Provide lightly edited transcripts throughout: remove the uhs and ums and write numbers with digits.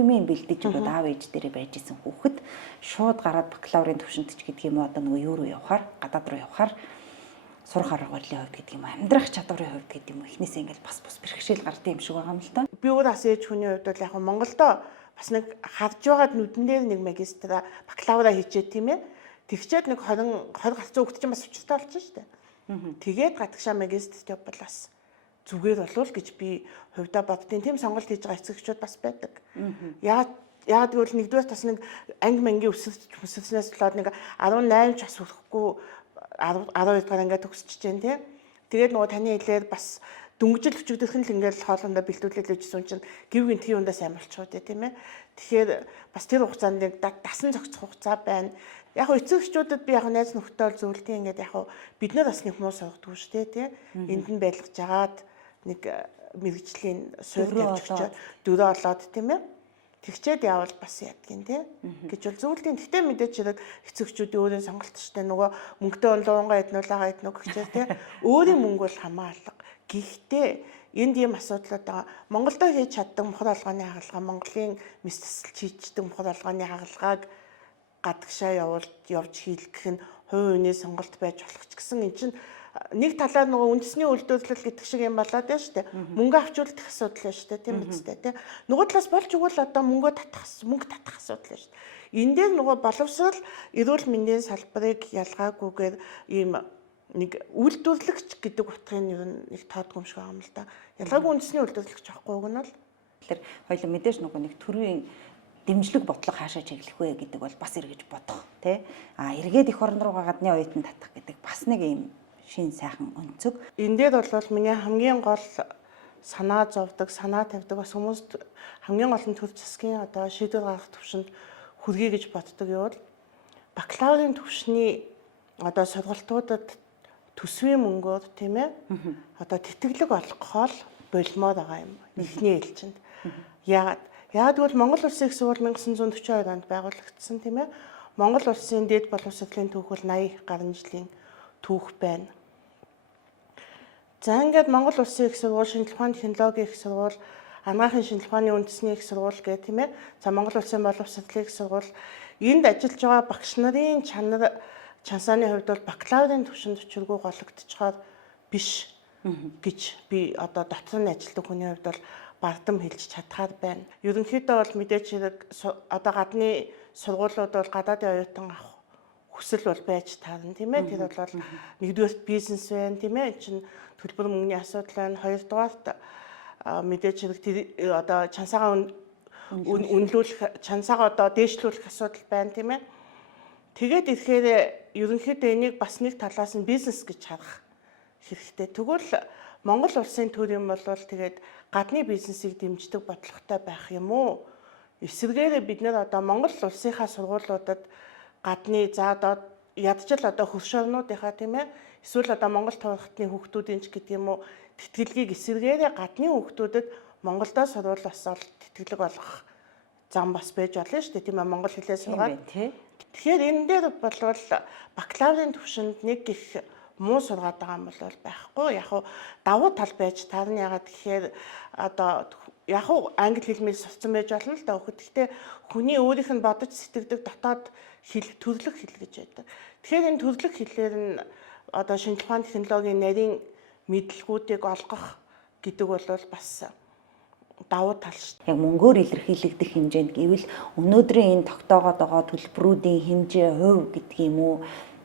химийн бэлдэж өгöd аав ээж дээрээ байж исэн хүүхэд шууд гараад бакалаврын төвшөнт ч гэдэг юм уу одоо нөгөө юу руу явахаар гадаад руу явахаар сурах арга барилын хувьд гэдэг юм уу амьдрах чадварын хувьд гэдэг юм уу эхнээсээ ингээл бас бэрхшээл гардаг юм шиг байгаа юм л та. Би өөр бас ээж хүний хувьд бол яг Монголдо бас нэг харж байгаад нүдэн дээр нэг магистра бакалавра хийчээ тийм ээ. Тэгчээд нэг 20 гарцсан хүүхэд чинь бас өчтэй болчихно шүү дээ. Тэгээд гадагшаа магистрт явбал бас зүгээр болов гэж би хувьдаа боддیں۔ Тийм сонголт хийж байгаа эцэгчүүд бас байдаг. Яагаад гэвэл нэгдүгээр бас нэг анги мангийн өсөлтснээс болоод нэг 18 ч бас хүрэхгүй 12 дугаар ангиа төгсөж чинь тийм. Тэгээд нөгөө таны хэлээр бас дөнгөжл өчигдөх нь л ингээл хоолндоо бэлтүүлээд лээжсэн чинь гів гинтгийн ундаа сайн болчихоо тийм ээ. Тэгэхээр бас тэр хугацаанд нэг дасан зохицох хугацаа байна. Яг эцэгчүүдэд би яг найз нөхдөд зөвлөдөө ингээд яг бид нар бас нэг муу соргодгүй шүү дээ тий. Энд нь байлгаж агаад нэг мэрэгжлийн суурь тавьж өгч дөрөө олоод тийм ээ. Тэгчээд явал бас ядгийн тий гэж бол зөвлөдөө. Гэхдээ мэдээч хэрэг эцэгчүүдийн өөрийн сонголт штэ нөгөө мөнгөтэй онлоонгаа эднүүлээгаа эднүү гэхчээ тий. Өөрийн мөнгө бол хамаалга. Гэхдээ энд ийм асуудлууд байгаа. Монголдо хийж чаддаг мохор алгааны хагалгаа, Монголын мэс тасалж хийждэг мохор алгааны хагалгааг гадагшаа явж хийлгэх нь хувь хүний сонголт байж болох ч гэсэн эн чинь нэг талаар нөгөө үндэсний үйлдвэрлэл гэдэг шиг юм болоод байна шүү дээ. Мөнгө авчулдах асуудал байна шүү дээ, тийм үстэй тийм. Нөгөө талаас болж игэл одоо мөнгө татах асуудал байна шүү дээ. Энэ дээр нөгөө боловсрал эрүүл мэндийн салбарыг ялгаагүйгээр ийм нэг үйлдвэрлэгч гэдэг утгыг нь нэг тоодгүй юм шиг байгаа юм л да. Ялгаагүй үндэсний үйлдвэрлэгч байхгүй үг нь бол тэгэхээр хоёул мэдээж нөгөө нэг төрийн дэмжлэг бодлого хаашаа чиглэх вэ гэдэг бол бас эргэж бодох тий. Эргээд эх орон руугаа гадны оюутан татах гэдэг бас нэг юм шин сайхан өнцөг. Энэ дээр бол миний хамгийн гол санаа зовдөг, санаа тавьдаг бас хүмүүст хамгийн гол нь төр засгийн одоо шийдвэр гаргах төвшөнд хүргэе гэж боддог юм бол бакалаврын түвшний одоо сургалтуудад төсвийн мөнгөөр тийм ээ одоо тэтгэлэг олгохоор болмоор байгаа юм. Эхний ээлжинд. Яагаад гэвэл Монгол Улсын их сургууль 1942 онд байгуулагдсан тийм ээ. Монгол Улсын дээд боловсролын түүх бол 80 гаруй жилийн түүх байна. За ингээд Монгол Улсын их сургууль, шинжилгээ ухааны технологийн их сургууль, анагаахын шинжилгээ ухааны үндэсний их сургууль гэх тийм ээ. За Монгол Улсын боловсролын их сургууль энд ажиллаж байгаа багш нарын чансааны хувьд бол бакалаврын түвшинд өчиргүй гологдчихоор биш гэж би одоо дотор нь ажилладаг хүний хувьд бол бардам хэлж чадхаар байна. Ерөнхийдөө бол мэдээч хэрэг одоо гадны сургуулиуд бол гадаадын оюутан авах хүсэл бол байж таарна тийм ээ. Тэр бол нэгдүгээр бизнес байна тийм ээ. Энд чинь төлбөр мөнгөний асуудал байна. Хоёрдугаарт мэдээч хэрэг тэр одоо чансаагаа үнэлүүлэх, чансаагаа одоо дээшлүүлэх асуудал байна тийм ээ. Тэгээд ирэхээр ерөнхийдөө энийг бас нэг талаас нь бизнес гэж харах хэрэгтэй. Тэгвэл Монгол улсын төр юм бол тэгээд гадны бизнесийг дэмждэг бодлоготой байх юм уу? Эсвэргээр бид нэр одоо Монгол улсынхаа сургуулиудад гадны за одоо ядчил одоо хөрш орнуудынхаа тийм ээ эсвэл одоо Монгол товхтны хүүхдүүдийн ч гэдэг юм уу тэтгэлгийг эсвэргээр гадны хүүхдүүдэд Монголдо сурвал бас ол тэтгэлэг олгох зам бас байж болно шүү дээ тийм ээ Монгол хэлээ сургаад. Тэгэхээр энэ дээр болвол бакалаврын түвшинд нэг их муу сургаад байгаа юм бол байхгүй. Яг уу давуу тал байж таарна ягаад гэхээр одоо яг уу англи хэлмээр сурцсан байж болно л да хөхөд. Гэхдээ хүний өөрийнх нь бодож сэтгэдэг дотоод хэл төрлөх хэл гэж байдаг. Тэгэхээр энэ төрлөх хэлээр нь одоо шинжилгээ ухааны технологийн нарийн мэдлгүүдийг олгох гэдэг бол бас давуу тал шүү дээ. Яг мөнгөөр илэрхийлэгдэх хэмжээнд гэвэл өнөөдрийн энэ тогтоогоод байгаа төлбөрүүдийн хэмжээ хувь гэдэг юм уу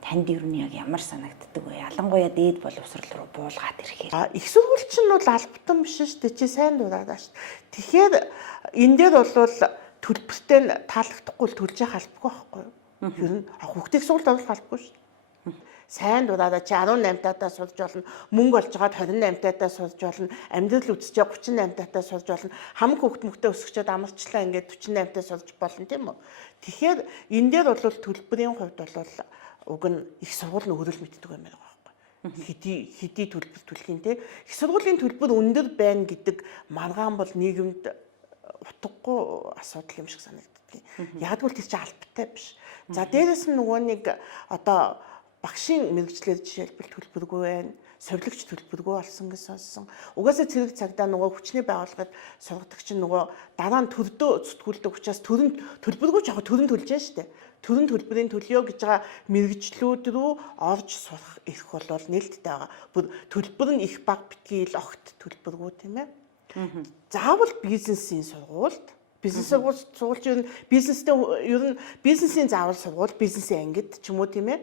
танд ер нь яг ямар санагддаг вэ? Ялангуяа дээд боловсрол руу буулгаад ирэхээр. Их сургууль чинь бол албатан биш шүү дээ. Чи сайн дураараа шүү. Тэгэхээр энэ дээр бол төлбөртэй таалагдахгүй төлж явах албагүй байхгүй юу? Ер нь хүүхдийн сургуульд оруулах албагүй шүү. Сайн дураараа чи 18 татаа сурж болно. Мөнгө олж гаад 28 татаа сурж болно. Амьдрал үзчихээ 38 татаа сурж болно. Хамаг хүүхд мөхтэй өсгчөөд амарчлаа ингээд 48 татаа сурж болно тийм үү? Тэгэхээр энэ дээр бол төлбөрийн хувьд бол уг нь их сургууль нь өрөөл мэддэг юм байна байхгүй. Хэдий төлбөр төлхийн те. Их сургуулийн төлбөр өндөр байна гэдэг маргаан бол нийгэмд утгагүй асуудал юм шиг санагддаг. Яг л тэр чинь албатай биш. За дээрэс нь нөгөө нэг одоо багшийн мэрэгчлэр жишээлбэл төлбөргүй байна. совилогч төлбөргүй болсон гэж сонссон. Угаасаа цэрэг цагдаа нөгөө хүчний байгууллагад сургадаг чинь нөгөө дараа нь төрдөө зүтгүүлдэг учраас төлбөргүй яг төрөн төлж байгаа шүү дээ. Төрөн төлбөрийн төлөё гэж байгаа мэрэгчлүүд рүү орж сурах эрх бол нээлттэй байгаа. Бүр төлбөр нь их бага битгий л огт төлбөргүй тийм ээ. Заавал бизнесийн сургуульд бизнес сургууль чинь бизнестэй ер нь бизнесийн заавал сургууль, бизнесийн ангид ч юм уу тийм ээ.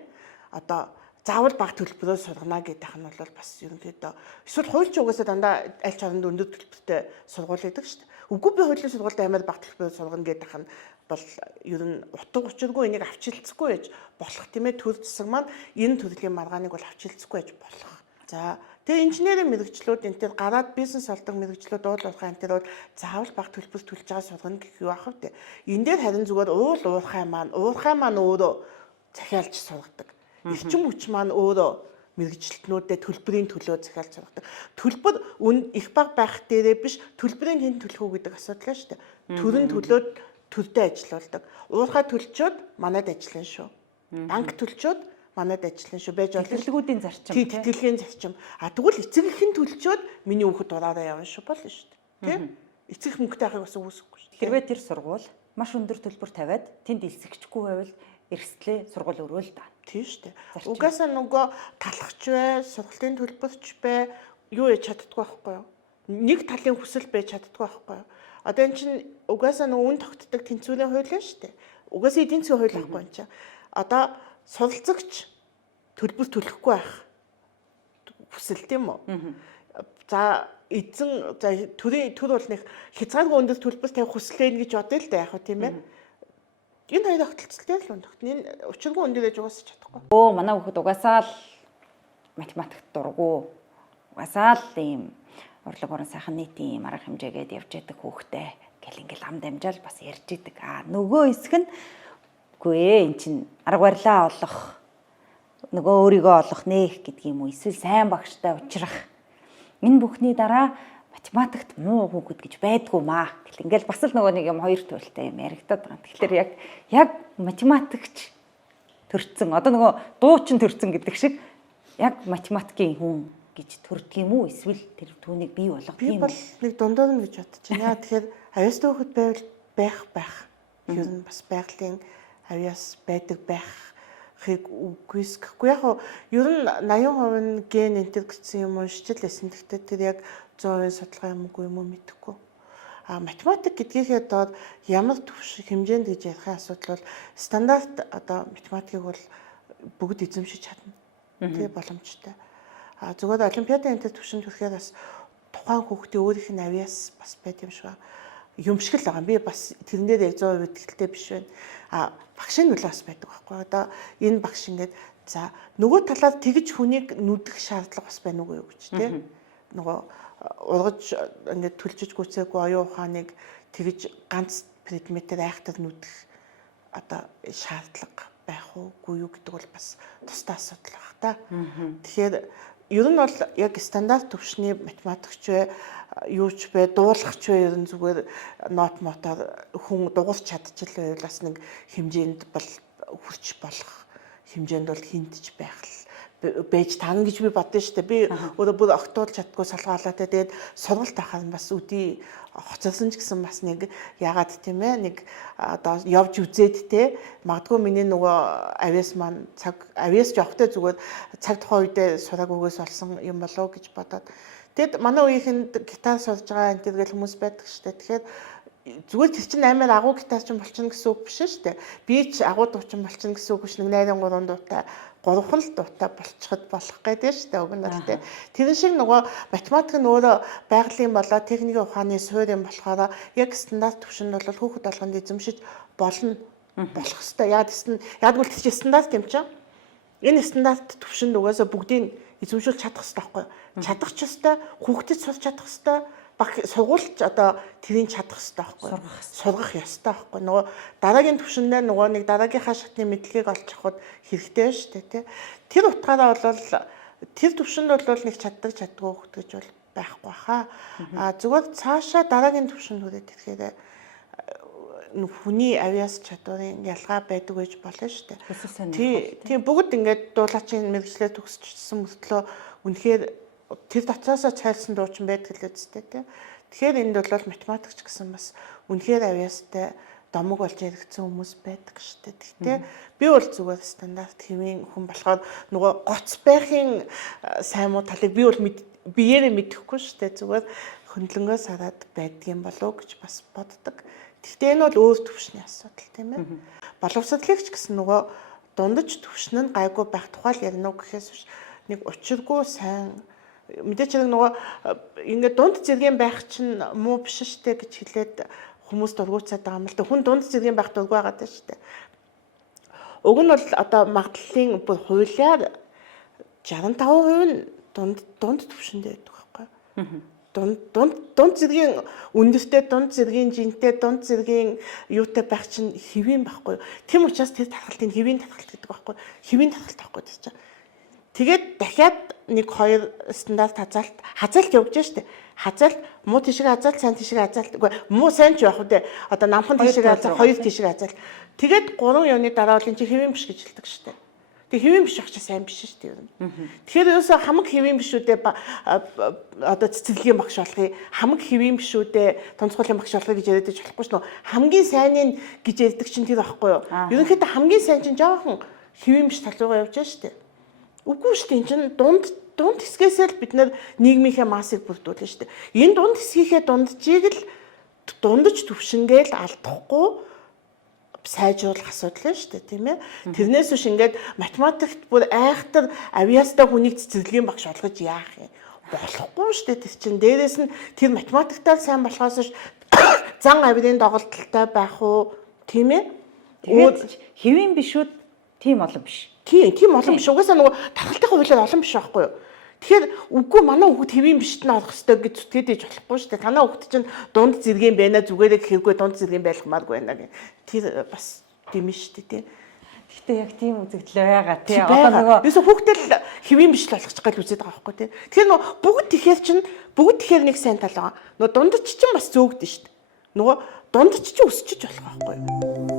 Одоо заавал бага төлбөрөөр сургана гэдэг нь бол бас ерөнхийдөө эсвэл хуульч угаасаа дандаа аль ч оронд өндөр төлбөртэй сургууль байдаг шүү дээ. Үгүй би хуулийн сургуульд амар бага төлбөрөөр сургана гэдэг нь бол ер нь утга учиргүй энийг авчилцахгүй байж болох тийм ээ. Төр засаг маань энэ төрлийн маргааныг бол авчилцахгүй байж болох. За тэгээ инженерийн мэрэгчлүүд энэ төр гараад бизнес олдог мэрэгчлүүд уул уурхай энэ төр бол заавал бага төлбөр төлж байгаа сургана гэх юу ах вэ? Энэ дээр харин зүгээр уул уурхай маань өөрөө захиалж сургадаг. Эрчим хүч маань өөрөө мэрэгчлэтнүүдэд төлбөрийн төлөө захиалж сургадаг. Төлбөр их бага байх дээрээ биш төлбөрийн хэн төлөх үү гэдэг асуудал шүү дээ. Төрийн төлөөд төлдөө ажилуулдаг. Уурхай төлчөөд манайд ажиллана шүү. Банк төлчөөд манайд ажиллана шүү. Байж бол тэтгэлгүүдийн зарчим тэтгэлгийн зарчим. Тэгвэл эцэгхэн төлчөөд миний хүүхэд ураараа явна шүү болно шүү дээ. Тийм? Эцэг мөнгөтэй ахыг бас үүсэхгүй шүү. Хэрвээ тэр сургууль маш өндөр төлбөр тавиад тэнд элсэгчгүй байвал эрсдлээ сургууль өрөөл та. Тийм шүү дээ. Угаасаа нөгөө талхч бай, сургалтын төлбөрч бай, юу яж чаддгүй байхгүй юу? Нэг талын хүсэл байж чаддгүй байхгүй юу? Одоо эн чинь угаасаа нөгөө үн тогтдог тэнцвэрийн хууль шүү дээ. Угаасаа эдийн засгийн хууль байхгүй юм чинь. Одоо суралцагч төлбөр төлөхгүй байх хүсэл тийм үү? За эзэн төр бол нэг хязгааргүй өндөр төлбөр тавих хүсэлтэй гэж бодъё л да яг хөө тийм ээ. Энэ хоёр огтлцолтой л өндөгт. Энэ учиргүй өндөрөж угаасаа чадахгүй. Манай хүүхэд угаасаа л математикт дурггүй. Угаасаа л ийм урлаг орон сайхан нийтийн арга хэмжээгээд явж яадаг хүүхдээ гэл ингээл ам дамжаал бас ярьж идэг. Нөгөө хэсэг нь үгүй эн чин арга барилаа олох нөгөө өөрийгөө олох нэх гэдэг юм уу эсвэл сайн багштай уулзрах энэ бүхний дараа математикт муу хүүхэд гэж байдгүй маа гэл ингээл бас л нөгөө нэг юм хоёр туйлтай юм яригадаад байгаа. Тэгэхээр яг математикч төрцөн одоо нөгөө дуучин төрцөн гэдэг шиг яг математикийн хүн гэж төрдөг юм уу эсвэл тэр түүнийг бий болгох юм уу? Би бол нэг дундаа нь гэж бодож байна. Тэгэхээр авьяас хүүхэд байвал байх. Ер нь бас байгалийн авьяас байдаг байхыг үгүйсэхгүй. Яг ер нь 80% нь ген энтер гэсэн юм уншиж л байсан. Гэхдээ тэр яг 100% судалгаа юм уу мэдэхгүй. Математик гэдгийхээ доод ямар төвш хэмжээнд гэж ярихын асуудал бол стандарт одоо математикийг бол бүгд эзэмшиж чадна. Тэгээ боломжтой. Зүгээр олимпиадын энэ төвшөнд хүрэхээр бас тухайн хүүхдийн өөрийнх нь авьяас бас байт юм шиг юм шиг л байгаа. Би бас тэрнээр яг 100% итгэлтэй биш байна. Багшийн нөлөө бас байдаг байхгүй. Одоо энэ багш ингээд за нөгөө талаар тэгж хүнийг нүдэх шаардлага бас байна уу гэж тийм. Нөгөө ургаж ингээд төлжиж гүцээгүй оюун ухааныг тэгж ганц предметээр айхтар нүдэх одоо шаардлага байх уугүй юу гэдэг бол бас тусдаа асуудал баг та. Тэгэхээр ер нь бол яг стандарт төвшний математикч бай, юуч бай, дуулахч бай ер нь зүгээр нот мотоор хүн дуурч чадчихлаа бас нэг хэмжээнд бол хүрч болох хэмжээнд бол хинтж байх л байж тань гэж би бодсон шүү дээ. Би өөрөө бүр огтуул чаддгүй салгаалаатай. Тэгээд сургалт ахаар бас үдий хоцорсон ч гэсэн бас нэг ягаад тийм ээ нэг одоо явж үзээд те магадгүй миний нөгөө авьяас маань авьяас жоохтой зүгээр цаг тухайн үедээ сураагүйгээс олсон юм болов гэж бодоод тэгэд манай үеийнхэнд гитар сурж байгаа энэ төрөл хүмүүс байдаг шүү дээ. Тэгэхээр зүгээр тэр чинь амар агуу гитарч болчихно гэсэн үг биш шүү дээ. Би ч агуу дуучин болчихно гэсэн үг биш. Нэг найрын 3 дуутай 3 л дуутай болчиход болох гэдэг шүү дээ. Уг нь бол тэ. Тэр шиг нөгөө математик нь өөрөө байгалийн болоо техникийн ухааны суурь юм болохоор яг стандарт төвшөнд бол хүүхэд болгонд эзэмшиж болох хэвээр. Яг бол тэр стандарт юм чинь. Энэ стандарт төвшөнд угаасаа бүгдийг эзэмшүүлж чадах хэрэгтэй байхгүй юу? Чадах ч ёстой, хүүхдэд сурч чадах ёстой. Сургуульч одоо тэрийг чадах хэрэгтэй байхгүй юу? Сургах ёстой байхгүй юу? Нөгөө дараагийн төвшөндөө нөгөө нэг дараагийнхаа шатны мэдлэгийг олж авах хэрэгтэй шүү дээ тий. Тэр утгаараа бол тэр төвшөнд бол нэг чаддаггүй хөхт гэж бол байхгүй хаа. Зүгээр цаашаа дараагийн төвшөнд хүрээд ирэхээр хүний авиас чадварын ялгаа байдаг гэж болно шүү дээ. Өсвөр сайн. Тийм бүгд ингээд дуулаачийн мэрэгчлээ төгсчихсэн мөртлөө үнэхээр тэр дотоосоо цайлсан дуучин байдаг л үстэй тийм. Тэгэхээр энд бол математикч гэсэн бас үнэхээр авиастай домог болж яригдсан хүмүүс байдаг шүү дээ. Гэхдээ би бол зүгээр стандарт хэвийн хүн болохоор нөгөө гоц байхын сайн муу талыг би бол биеэрээ мэдэхгүй шүү дээ. Зүгээр хөндлөнгөө сараад байдгийм болов гэж бас боддог. Гэхдээ энэ бол өөр төвшний асуудал тийм ээ. Боловсролынч гэсэн нөгөө дундаж төвшин нь гайгүй байх тухай л ярина уу гэхээс биш нэг учиргүй сайн мэдээч нөгөө ингээд дунд зэргийн байх чинь муу биш штэ гэж хэлээд хүмүүс дургуйцаад байгаа юм л да. Хүн дунд зэргийн байх дургүй байгаа даа штэ. Уг нь бол одоо магадлалын бүр хуулиар 65% нь дунд төвшөндөө байдаг байхгүй. Дунд зэргийн өндөртэй, дунд зэргийн жинтэй, дунд зэргийн юутай байх чинь хэвийн байхгүй. Тэм учраас тэр татгалтыг хэвийн татгалт гэдэг байхгүй. Хэвийн татгалт байхгүй гэж чинь. Тэгээд дахиад 1-2 стандарт хазаалт явж штэ. Хазаалт муу тишиг хазаалт, сайн тишиг хазаалт. Үгүй муу сайн ч явах үү. Одоо намхан тишиг хазаалт, 2 тишиг хазаалт. Тэгээд 3 явны дараа бол энэ чинь хэвийн биш гэж хэлдэг штэ. Тэг хэвийн биш учраас сайн биш шүү дээ ер нь. Тэгэхээр ерөөсөө хамаг хэвийн бишүүдээ одоо цэцэрлэгийн багш болохыг хамаг хэвийн бишүүдээ тонцгойлын багш болохыг гэж яриад байж болохгүй шүү дээ. Хамгийн сайныг гэж ярьдаг чинь тэр байхгүй юу? Ерөнхийдөө хамгийн сайн чинь жоохон хэвийн биш тал руугаа явж байгаа шүү дээ. Үгүй шүү дээ. Энэ чинь дунд хэсгээс л бид нар нийгмийнхээ массыг бүрдүүлнэ шүү дээ. Энэ дунд хэсгийнхээ дунджийг л дундаж төвшингээл алдахгүй сайжруулах асуудал шүү дээ тийм ээ. Тэрнээс биш ингээд математикт бүр айхтар авиастай хүнийг цэцэрлэгийн багш болгож яах юм болохгүй шүү дээ. Тэр чинь дээрээс нь тэр математиктаар сайн болохоос зан авирын доголдолтой байх уу тийм ээ. Тэгээд хэвийн бишүүд тийм олон биш. Тийм олон биш. Угаасаа нөгөө татгалтын хуулиар олон биш байхгүй юу? Тэгэхээр үгүй манай хүүхд хэвийн бишт нь олох хэрэгтэй гэж зүтгээд иж болохгүй шүү дээ. Танаа хүүхд чинь дунд зэргийн байна зүгээрээ гэхэргүй дунд зэргийн байлгамааргүй байна гэх. Тэр бас тийм шүү дээ тий. Гэхдээ яг тийм үзэгдэл байгаа тий. Одоо нөгөө ерөөсө хүүхдээ л хэвийн биш л болгочих гал үзээд байгаа байхгүй тий. Тэгэхээр нөгөө бүгд тэгэхээр нэг сайн тал байгаа. Нөгөө дундч чинь бас зөөгдөн шүү дээ. Нөгөө дундч чинь өсчиж болох байхгүй юу?